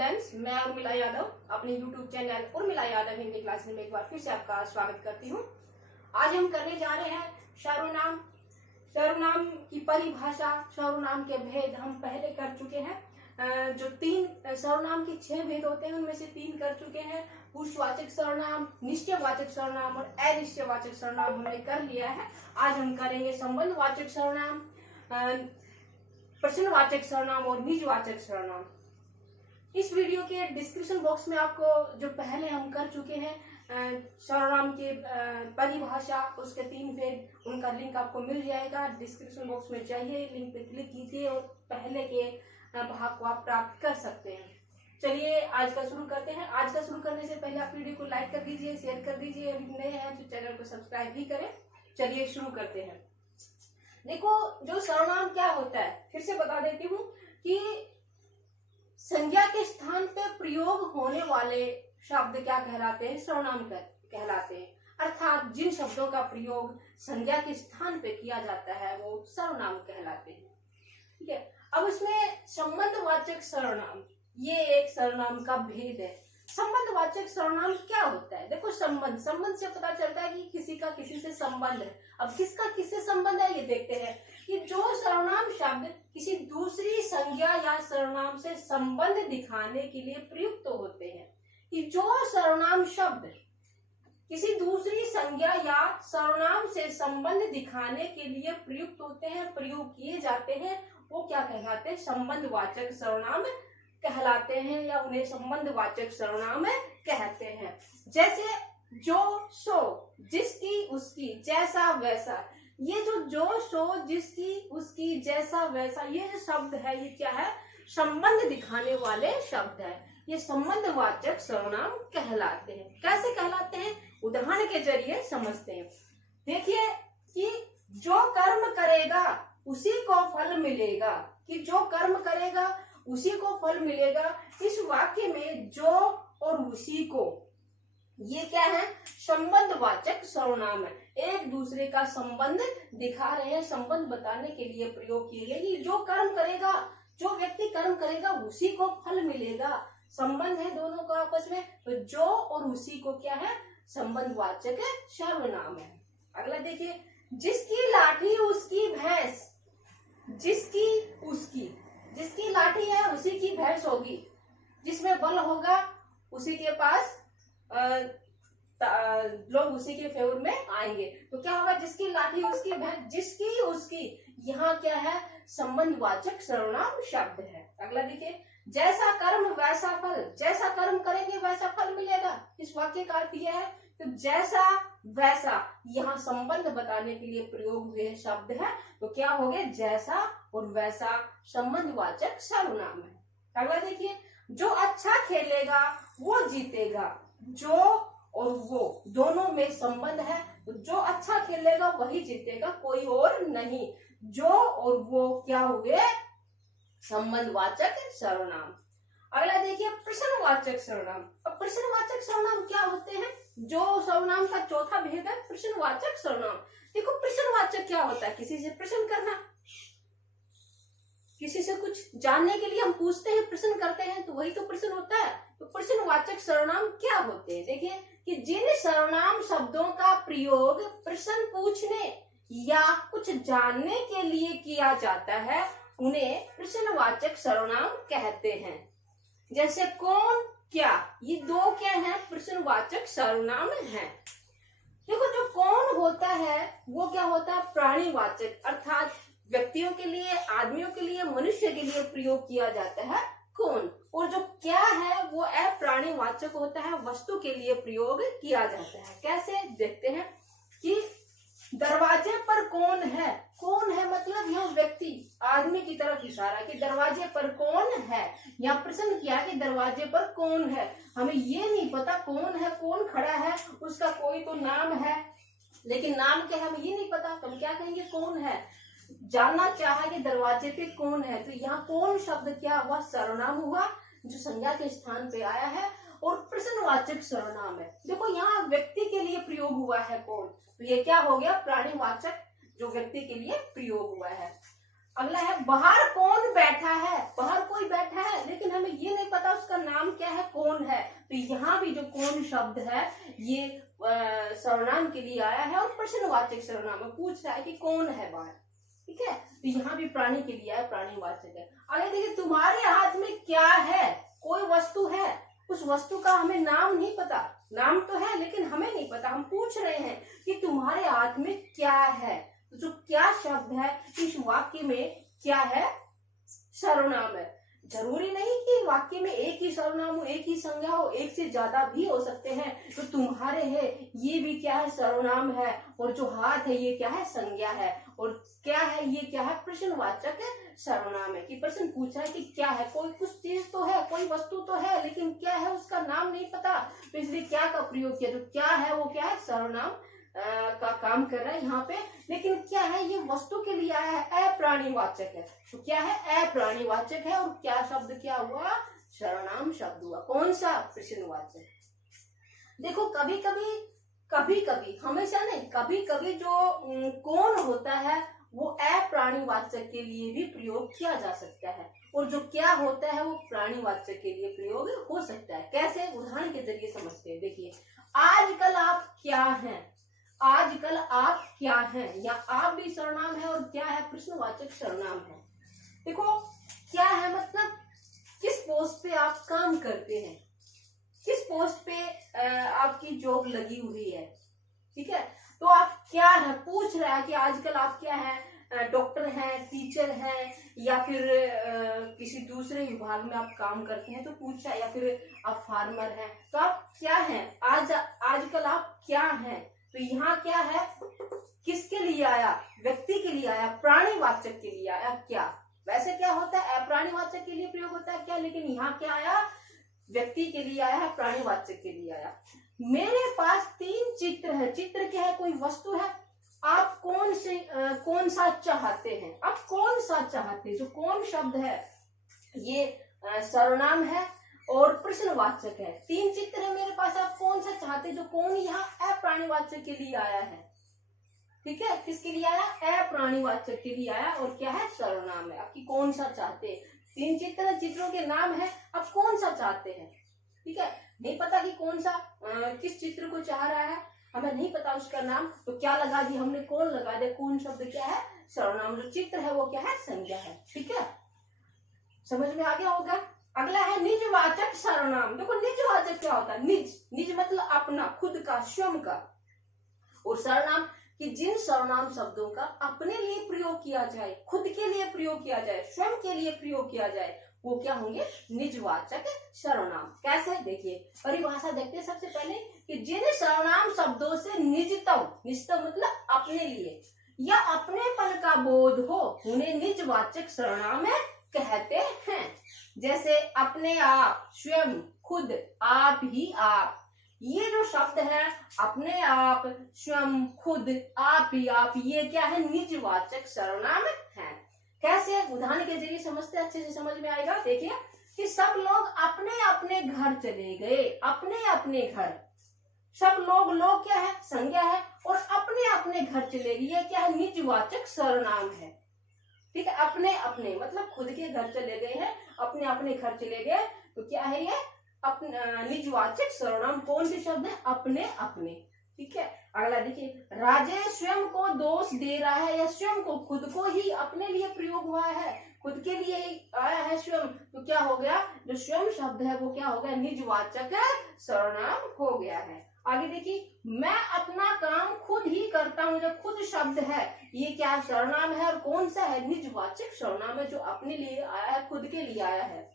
Students, मैं उर्मिला यादव अपने YouTube channel Urmila Yadav Hindi class में एक बार फिर से आपका स्वागत करती हूँ। आज हम करने जा रहे हैं सर्वनाम। सर्वनाम की परिभाषा, सर्वनाम के भेद हम पहले कर चुके हैं। जो तीन सर्वनाम के 6 भेद होते हैं उनमें से 3 कर चुके हैं। पुरुषवाचक सर्वनाम, निश्चयवाचक सर्वनाम और अनिश्चयवाचक सर्वनाम हमने कर लिया है। आज हम करेंगे संबंधवाचक सर्वनाम, प्रश्नवाचक सर्वनाम और निजवाचक सर्वनाम। इस वीडियो के डिस्क्रिप्शन बॉक्स में आपको जो पहले हम कर चुके हैं सर्वनाम के परिभाषा, उसके 3 भेद, उनका लिंक आपको मिल जाएगा। डिस्क्रिप्शन बॉक्स में जाइए, लिंक पे क्लिक कीजिए और पहले के भाग को आप प्राप्त कर सकते हैं। चलिए आज का शुरू करते हैं। आज का शुरू करने से पहले आप वीडियो को लाइक कर दीजिए, शेयर कर दीजिए। अभी नए हैं तो चैनल को सब्सक्राइब भी करें। चलिए शुरू करते हैं। देखो, जो सर्वनाम क्या होता है फिर से बता देती हूँ कि संज्ञा के स्थान पे प्रयोग होने वाले शब्द क्या कहलाते हैं? सर्वनाम कहलाते हैं। अर्थात जिन शब्दों का प्रयोग संज्ञा के स्थान पे किया जाता है वो सर्वनाम कहलाते हैं। ठीक है, अब इसमें संबंधवाचक सर्वनाम, ये एक सर्वनाम का भेद है। संबंधवाचक सर्वनाम क्या होता है? देखो, संबंध से पता चलता है कि किसी का किसी से संबंध है। अब किसका किससे संबंध है ये देखते हैं कि जो सर्वनाम शब्द किसी दूसरी संज्ञा या सर्वनाम से संबंध दिखाने के लिए प्रयुक्त होते हैं, कि जो सर्वनाम शब्द किसी दूसरी संज्ञा या सर्वनाम से संबंध दिखाने के लिए प्रयुक्त होते हैं, प्रयोग किए जाते हैं, वो क्या कहलाते हैं? संबंधवाचक सर्वनाम कहलाते हैं या उन्हें संबंधवाचक सर्वनाम कहते हैं। जैसे जो, सो, जिसकी, उसकी, जैसा, वैसा। ये जो, सो, जिसकी, उसकी, जैसा, वैसा, ये जो शब्द है ये क्या है? संबंध दिखाने वाले शब्द है। ये संबंधवाचक सर्वनाम कहलाते हैं। कैसे कहलाते हैं? उदाहरण के जरिए समझते हैं। देखिए कि जो कर्म करेगा उसी को फल मिलेगा, कि जो कर्म करेगा उसी को फल मिलेगा। इस वाक्य में जो और उसी को, ये क्या है? संबंधवाचक सर्वनाम है। एक दूसरे का संबंध दिखा रहे हैं, संबंध बताने के लिए प्रयोग किए गए। जो कर्म करेगा, जो व्यक्ति कर्म करेगा उसी को फल मिलेगा। संबंध है दोनों का आपस में, तो जो और उसी को क्या है? संबंधवाचक सर्वनाम है। अगला देखिए, जिसकी लाठी उसकी भैंस, जिसकी, उसकी, जिसकी लाठी है उसी की भैंस होगी। जिसमें बल होगा उसी के पास लोग उसी के फेवर में आएंगे। तो क्या होगा? जिसकी लाठी उसकी भैंस, जिसकी, उसकी, यहाँ क्या है? संबंधवाचक सर्वनाम शब्द है। अगला देखिए, जैसा कर्म वैसा फल, जैसा कर्म करेंगे वैसा फल मिलेगा। इस वाक्य का अर्थ यह है तो जैसा वैसा यहाँ संबंध बताने के लिए प्रयोग हुए शब्द है, तो क्या हो गए? जैसा और वैसा संबंधवाचक सर्वनाम है। अगला देखिए, जो अच्छा खेलेगा वो जीतेगा। जो और वो दोनों में संबंध है, तो जो अच्छा खेलेगा वही जीतेगा, कोई और नहीं। जो और वो क्या हुए? संबंधवाचक सर्वनाम। अगला देखिए, प्रश्नवाचक सर्वनाम। अब प्रश्नवाचक सर्वनाम क्या होते हैं? जो सर्वनाम का चौथा भेद है प्रश्नवाचक सर्वनाम। देखो, प्रश्नवाचक क्या होता है? किसी से प्रश्न करना, किसी से कुछ जानने के लिए हम पूछते हैं, प्रश्न करते हैं, तो वही तो प्रश्न होता है। तो प्रश्नवाचक सर्वनाम क्या होते हैं? देखिए कि जिन सर्वनाम शब्दों का प्रयोग प्रश्न पूछने या कुछ जानने के लिए किया जाता है उन्हें प्रश्नवाचक सर्वनाम कहते हैं। जैसे कौन, क्या, ये 2 क्या है? प्रश्नवाचक सर्वनाम है। देखो, जो कौन होता है वो क्या होता है? प्राणीवाचक, अर्थात व्यक्तियों के लिए, आदमियों के लिए, मनुष्य के लिए प्रयोग किया जाता है कौन। और जो क्या है वो अप्राणीवाचक होता है, वस्तु के लिए प्रयोग किया जाता है। कैसे? देखते हैं कि दरवाजे पर कौन है? कौन है मतलब यह व्यक्ति, आदमी की तरफ इशारा कि दरवाजे पर कौन है। यहाँ प्रश्न किया कि दरवाजे पर कौन है। हमें ये नहीं पता कौन है, कौन खड़ा है, उसका कोई तो नाम है, लेकिन नाम क्या है हमें ये नहीं पता, तो हम क्या कहेंगे? कौन है। जानना चाहा कि दरवाजे पे कौन है, तो यहाँ कौन शब्द क्या हुआ? सर्वनाम हुआ, जो संज्ञा के स्थान पे आया है और प्रश्नवाचक सर्वनाम है। देखो, यहाँ व्यक्ति के लिए प्रयोग हुआ है कौन, तो ये क्या हो गया? प्राणीवाचक, जो व्यक्ति के लिए प्रयोग हुआ है। अगला है, बाहर कौन बैठा है? बाहर कोई बैठा है लेकिन हमें ये नहीं पता उसका नाम क्या है, कौन है। तो यहाँ भी जो कौन शब्द है ये सर्वनाम के लिए आया है और प्रश्नवाचक सर्वनाम है, पूछ रहा है कि कौन है बाहर, ठीक है। तो यहाँ भी प्राणी के लिए आया, प्राणीवाचक है। आगे देखिए, तुम्हारे हाथ में क्या है, कोई वस्तु है, उस वस्तु का हमें नाम नहीं पता, नाम तो है लेकिन हमें नहीं पता, हम पूछ रहे हैं कि तुम्हारे हाथ में क्या है। तो जो क्या शब्द है इस वाक्य में क्या है, सर्वनाम है। जरूरी नहीं कि वाक्य में एक ही सर्वनाम हो, एक ही संज्ञा हो, एक से ज्यादा भी हो सकते हैं। तो तुम्हारे है ये भी क्या है, सर्वनाम है, और जो हाथ है ये क्या है, संज्ञा है, और क्या है ये क्या है, प्रश्नवाचक सर्वनाम है। कि प्रश्न पूछा है कि क्या है, कोई कुछ चीज तो है, कोई वस्तु तो है, लेकिन क्या है उसका नाम नहीं पता, तो इसलिए क्या का प्रयोग किया। जो क्या है वो क्या है, सर्वनाम का काम कर रहा है यहाँ पे। लेकिन क्या है, ये वस्तु के लिए आया है, अप्राणीवाचक है। तो क्या है, अप्राणीवाचक है, और क्या शब्द क्या हुआ, सर्वनाम शब्द हुआ। कौन सा, प्रश्नवाचक। देखो कभी कभी हमेशा नहीं, कभी कभी जो कौन होता है वो अप्राणीवाचक के लिए भी प्रयोग किया जा सकता है, और जो क्या होता है वो प्राणीवाचक के लिए प्रयोग हो सकता है। कैसे, उदाहरण के जरिए समझते हैं। देखिए, आजकल आप क्या हैं, आजकल आप क्या हैं, या आप भी सर्वनाम है और क्या है, प्रश्नवाचक सर्वनाम है। देखो क्या है मतलब किस पोस्ट पे आप काम करते हैं, किस पोस्ट पे आपकी जॉब लगी हुई है, ठीक है। तो आप क्या है, पूछ रहा है कि आजकल आप क्या है, डॉक्टर हैं, टीचर हैं, या फिर किसी दूसरे विभाग में आप काम करते हैं, तो पूछा, या फिर आप फार्मर हैं, तो आप क्या हैं, आजकल आप क्या हैं। तो यहाँ क्या है, किसके लिए आया, व्यक्ति के लिए आया, प्राणीवाचक के लिए आया क्या। वैसे क्या होता है, अप्राणीवाचक के लिए प्रयोग होता है क्या, लेकिन यहाँ क्या आया, व्यक्ति के लिए आया है, प्राणीवाचक के लिए आया। मेरे पास 3 चित्र है, चित्र क्या है, कोई वस्तु है, आप कौन सा चाहते हैं, आप कौन सा चाहते हैं। जो कौन शब्द है ये सर्वनाम है और प्रश्नवाचक है। 3 चित्र है मेरे पास, आप कौन सा चाहते हैं। जो कौन यहाँ अप्राणीवाचक के लिए आया है, ठीक है, किसके लिए आया, अप्राणीवाचक के लिए आया, और क्या है, सर्वनाम है। आपकी कौन सा चाहते हैं, 3 चित्र, चित्रों के नाम है, आप कौन सा चाहते हैं, ठीक है। नहीं पता कि कौन सा किस चित्र को चाह रहा है, हमें नहीं पता उसका नाम, तो क्या लगा दिया हमने, कौन लगा दिया। कौन शब्द क्या है, सर्वनाम, जो चित्र है वो क्या है, संज्ञा है, ठीक है। समझ में आ गया होगा। अगला है निजवाचक सर्वनाम। देखो निजवाचक क्या होता है, निज मतलब अपना, खुद का, स्वयं का, और सर्वनाम कि जिन सर्वनाम शब्दों का अपने लिए प्रयोग किया जाए, खुद के लिए प्रयोग किया जाए, स्वयं के लिए प्रयोग किया जाए, वो क्या होंगे, निजवाचक सर्वनाम। कैसे, देखिए परिभाषा देखते हैं सबसे पहले कि जिन सर्वनाम शब्दों से निजतव मतलब अपने लिए या अपनेपन का बोध हो उन्हें निजवाचक सर्वनाम कहते हैं। जैसे अपने आप, स्वयं, खुद, आप ही आप, ये जो शब्द है अपने आप, स्वयं, खुद, आप ही आप, ये क्या है, निजवाचक सर्वनाम है। कैसे, उदाहरण के जरिए समझते, अच्छे से समझ में आएगा। देखिए कि सब लोग अपने अपने घर चले गए, अपने अपने घर, सब लोग क्या है, संज्ञा है, और अपने अपने घर चले गए, ये क्या है, निजवाचक सर्वनाम है, ठीक है। अपने अपने मतलब खुद के घर चले गए हैं, अपने अपने घर चले गए, तो क्या है ये, निजवाचक सर्वनाम। कौन से शब्द है, अपने अपने, ठीक है। अगला देखिए, राजेश स्वयं को दोष दे रहा है, या स्वयं को, खुद को ही अपने लिए प्रयोग हुआ है, खुद के लिए आया है स्वयं, तो क्या हो गया, जो स्वयं शब्द है वो क्या हो गया, निजवाचक सर्वनाम हो गया है। आगे देखिए, मैं अपना काम खुद ही करता हूँ, जो खुद शब्द है ये क्या सर्वनाम है, और कौन सा है, निजवाचक सर्वनाम है, जो अपने लिए आया है, खुद के लिए आया है।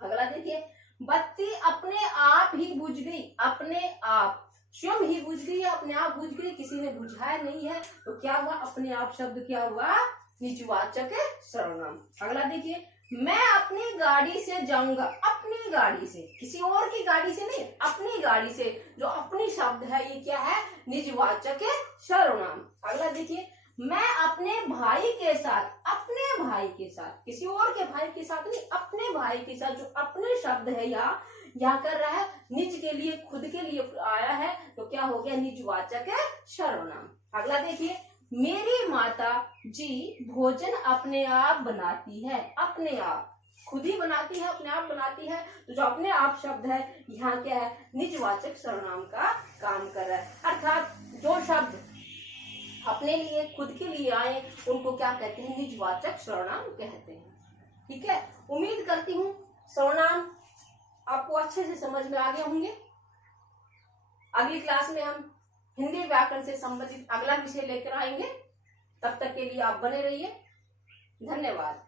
अगला देखिए, बत्ती अपने आप ही बुझ गई, अपने आप, स्वयं ही बुझ गई, अपने आप बुझ गई, किसी ने बुझाया नहीं है, तो क्या हुआ, अपने आप शब्द क्या हुआ, निजवाचक सर्वनाम। अगला देखिए, मैं अपनी गाड़ी से जाऊंगा, अपनी गाड़ी से, किसी और की गाड़ी से नहीं, अपनी गाड़ी से, जो अपनी शब्द है ये क्या है, निजवाचक सर्वनाम। अगला देखिए, मैं अपने भाई के साथ, अपने भाई के साथ, किसी और के भाई के साथ नहीं, अपने भाई के साथ, जो अपने शब्द है यहाँ कर रहा है, निज के लिए, खुद के लिए आया है, तो क्या हो गया, निजवाचक सर्वनाम। अगला देखिए, मेरी माता जी भोजन अपने आप बनाती है, अपने आप, खुद ही बनाती है, अपने आप बनाती है। तो जो अपने आप शब्द है यहाँ क्या है, निजवाचक सर्वनाम का काम कर रहा है। अर्थात जो शब्द अपने लिए खुद के लिए आए उनको क्या कहते हैं, निजवाचक सर्वनाम कहते हैं। ठीक है, उम्मीद करती हूँ सर्वनाम आपको अच्छे से समझ में आ गए होंगे। अगली क्लास में हम हिंदी व्याकरण से संबंधित अगला विषय लेकर आएंगे। तब तक के लिए आप बने रहिए। धन्यवाद।